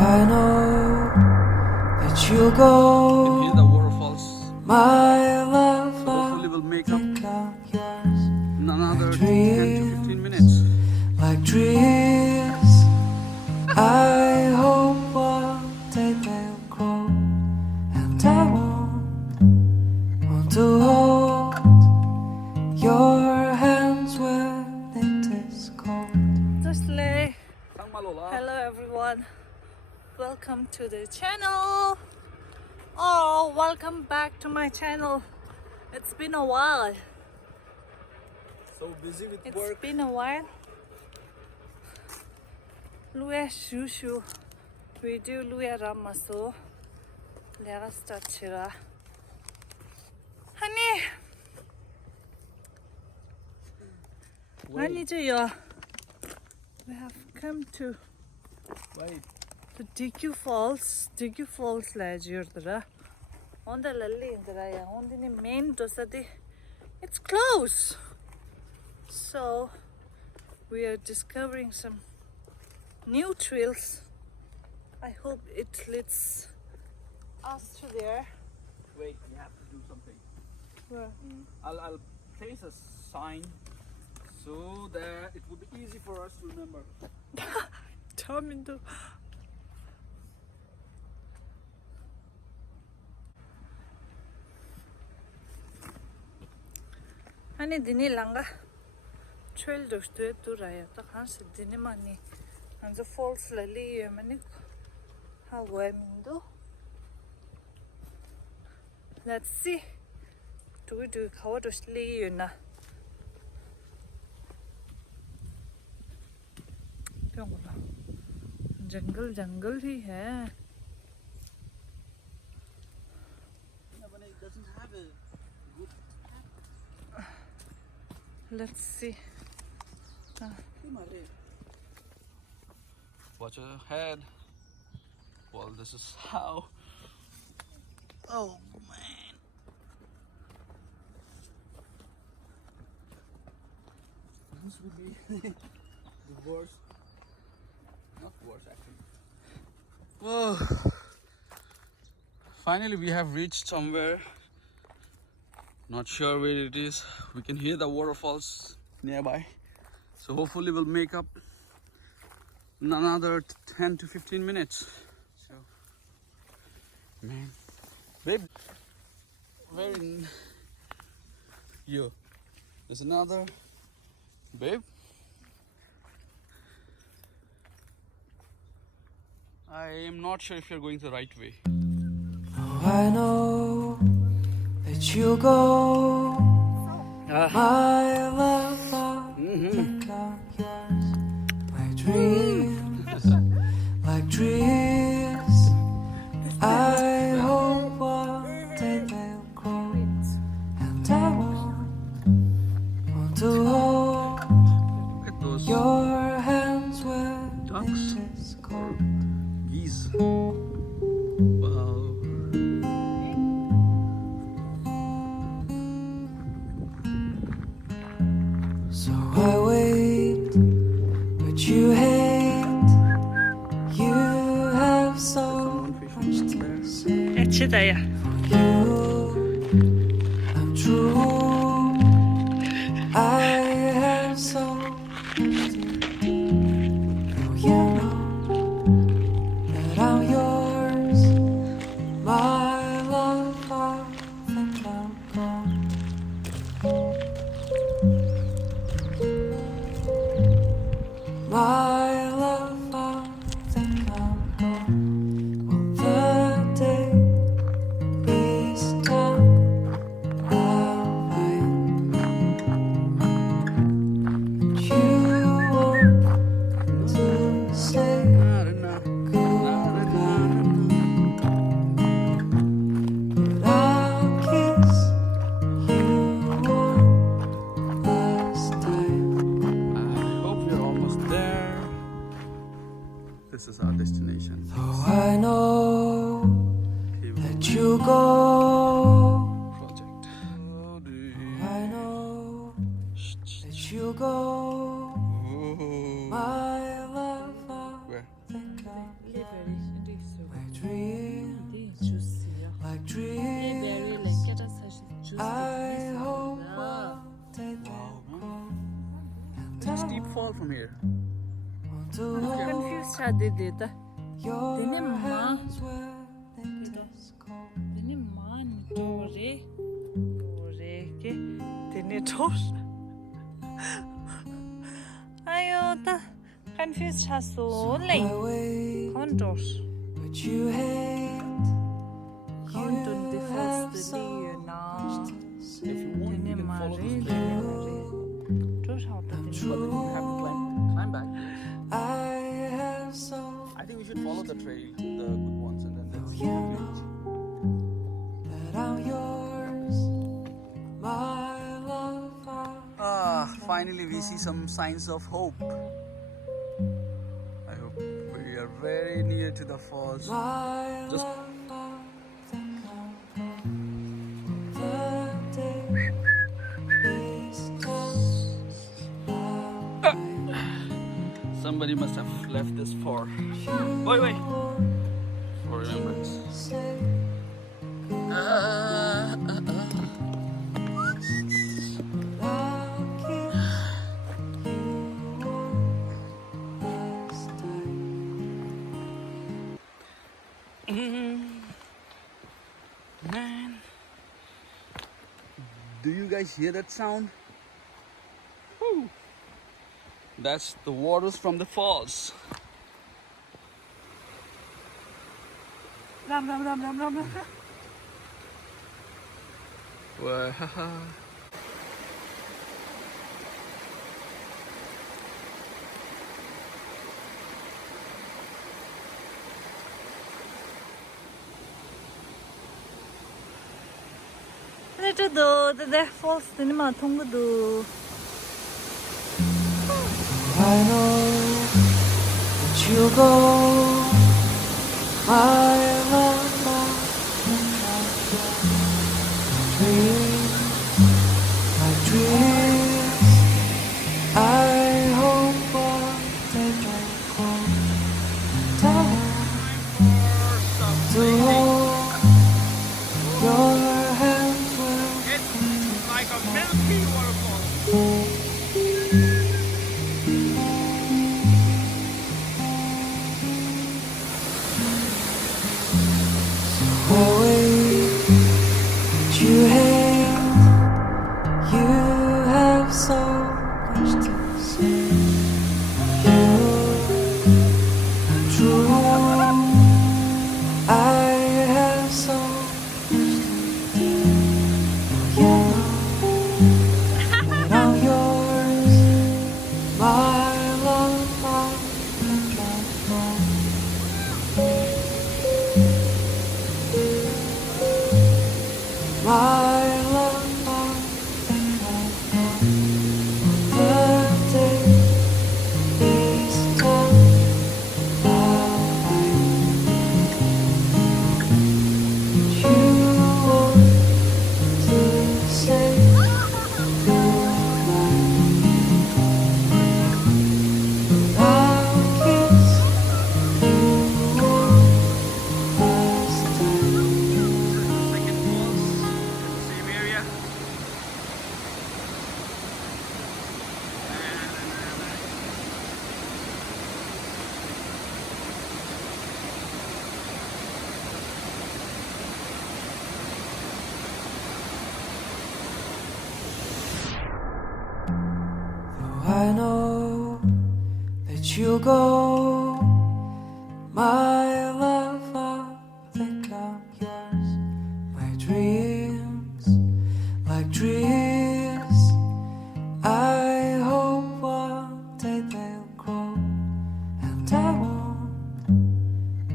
I know that you'll You go, can hear the waterfalls. my love. So hopefully we'll make up Think of yours in another 10 to 15 minutes. like trees. I hope one day they'll grow, and I want to hold your hands when it is cold. Hello everyone, welcome to the channel. Oh, welcome back to my channel. It's been a while. So busy with It's work. been a while. Luya shushu. Video luya ramaso. Lega stachira. Honey. Honey Jaya. We have come to Wait. the Decew Falls. Decew Falls lajirdra. On the lalli indra on the main dosadi. It's close. So we are discovering some new trails. I hope it leads us to there. Wait, we have to do something. Where? I'll place a sign so that it will be easy for us to remember. Chamin도. 아니 디니 랑가 trail doste turaya ta khanse dini mani anzo falls lali mani how mindo. Let's see do how to sleep na जंगल जंगल ही है. But it doesn't have a good. Let's see. Watch ahead. Well, this is how. Oh man. This would be the worst. Not worst actually. Whoa. Finally we have reached somewhere. Not sure where it is. We can hear the waterfalls nearby. So hopefully we'll make up in another 10 to 15 minutes. So, man, babe, where in you? There's another, babe. I am not sure if you're going the right way. Oh, I know that you'll go, my love. Think of yours like dreams, like trees. I hope one day they'll grow, and I want to hold Look at those your hands when ducks. it is cold. Geese. Wow. So I wait, but you hate. You have so much to say. 애치다야. You, I'm true. I have so much to do. Oh, you know that I'm yours, my love. I think I'm gone. My love, I think I'm gone. Will the day be done? I'll find you want to say goodbye, but I'll kiss you one last time. I hope we're almost there. This is our destination. Oh, I know Here we that go. you go. Project. I know that you go, Oh. my love. I Where? think I'm Library. fall from here. Confused cha didi ta. Dini ma. Dini ma ni dore. Dore ke. Dini dor. Ayo ta. Confused cha so lei. Condor. But you hate Condon the first day na. If you want, you Dini can ma follow re. this Dini trail. ma re. Dor how ta dini. But then you have to climb back. I have so I think we should follow the trail, the good ones, and then let's that I'm yours, my love. finally we see some signs of hope. I hope we are very near to the falls. My Just love, the day is done. somebody must have left this for wait for remembrance. Say I'll kiss you one last time. Man, do you guys hear that sound? Woo. That's the waters from the falls. Ram ram ram ram ram ram. Wow. Little do the falls dini ma thong do. I know that you'll go, my love, my dreams. I hope one day you'll come down to hold your hands will. It's like a milky waterfall. Away that you hate, you have so much to say. You are true. I have so much to do. You know that I'm yours, my love, my love, the day is done. You want to say goodbye. I'll kiss you one last time. Second falls in the same area. Though I know that you'll go, my love, I think I'm yours. My dreams, like trees, I hope one day they'll grow, and I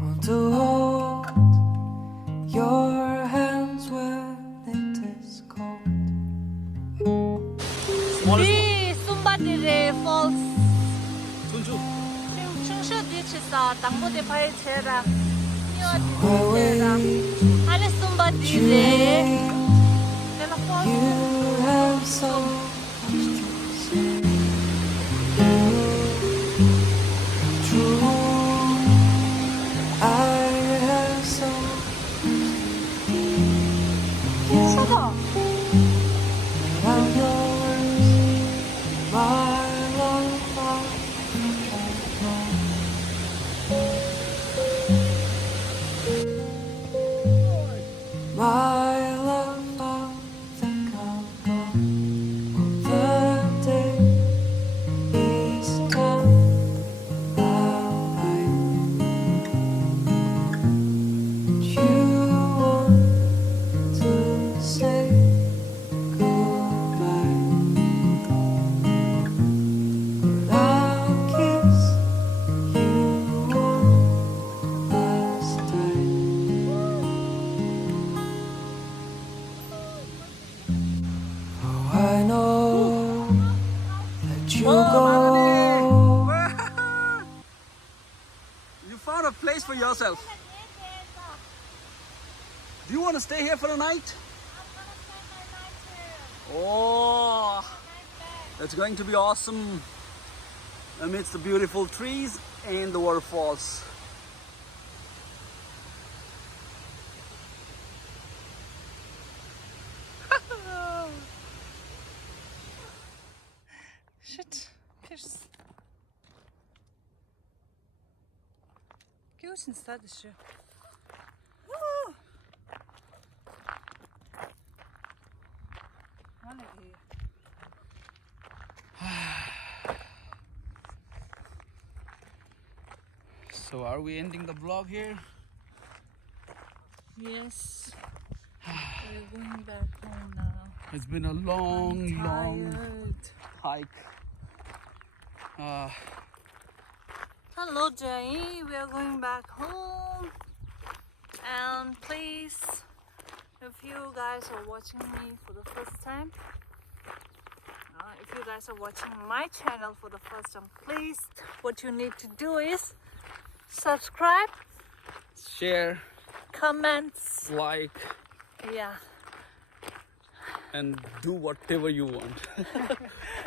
want to hold your hands when it is cold. Smallest one. Di Sumbadire falls. Tunju. Chungshu di chisa tangbo de pai chera. Niwa di Away chera. Ale you Sumbadire. hate, Nela falls. you have so much to say. True, I have so Suga. that I'm yours, my love. found a place for yourself. Do you want to stay here for the night? Oh, that's going to be awesome amidst the beautiful trees and the waterfalls. Shit, Pierce. Geh очень стадище. So are we ending the vlog here? Yes. We're going back home now. It's been a long Tired. hike. Hello, Jay. We are going back home. And please, if you guys are watching me for the first time, if you guys are watching my channel for the first time, please, what you need to do is subscribe, Share, comments, like, yeah, and do whatever you want.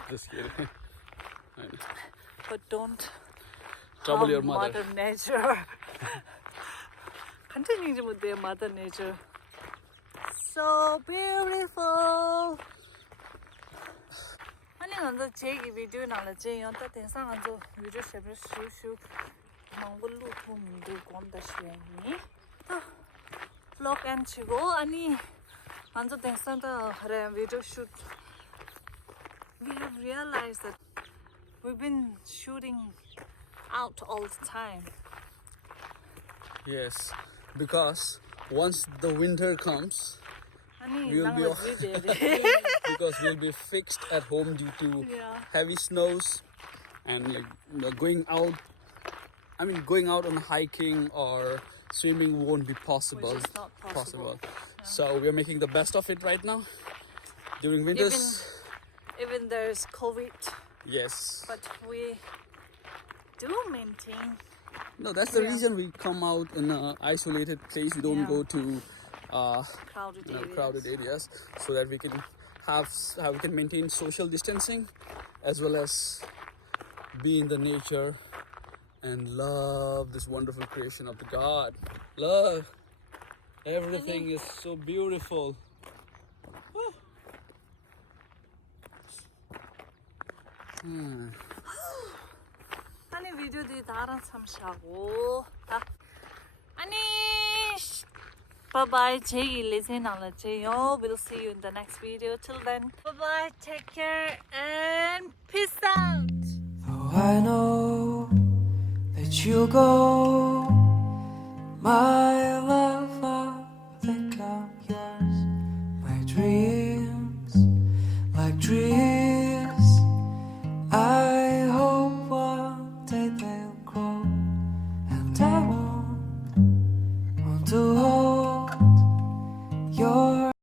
Just kidding. I know. but don't Trouble harm your mother. Mother Nature. Continue with their Mother Nature. So beautiful. 아니 근데 제기 video 나라 제요 다 대상 안저 video 쉐브 슈슈 망불로 통도 건다 쉐니 또 vlog 안 치고 아니 안저 대상다 그래 video shoot. We have realized that we've been shooting out all the time. Yes, because once the winter comes, 아니 We'll be off. because we'll be fixed at home due to Yeah. heavy snows and like going out. I mean, going out on hiking or swimming won't be possible. Which is not possible. So we are making the best of it right now during winters. Even there's COVID, Yes. but we do maintain. No, that's the Yeah. reason we come out in an isolated place. We don't Yeah. go to Crowded areas. crowded areas, so that we can we can maintain social distancing as well as be in the nature and love this wonderful creation of the God. Love. Everything is so beautiful. Woo. 아니 비디오들이 다른 참시하고 다 아니 bye bye 제이 리세나라 제요. We'll see you in the next video. Till then, bye bye. Take care and peace out. Though I know that you'll go, my love.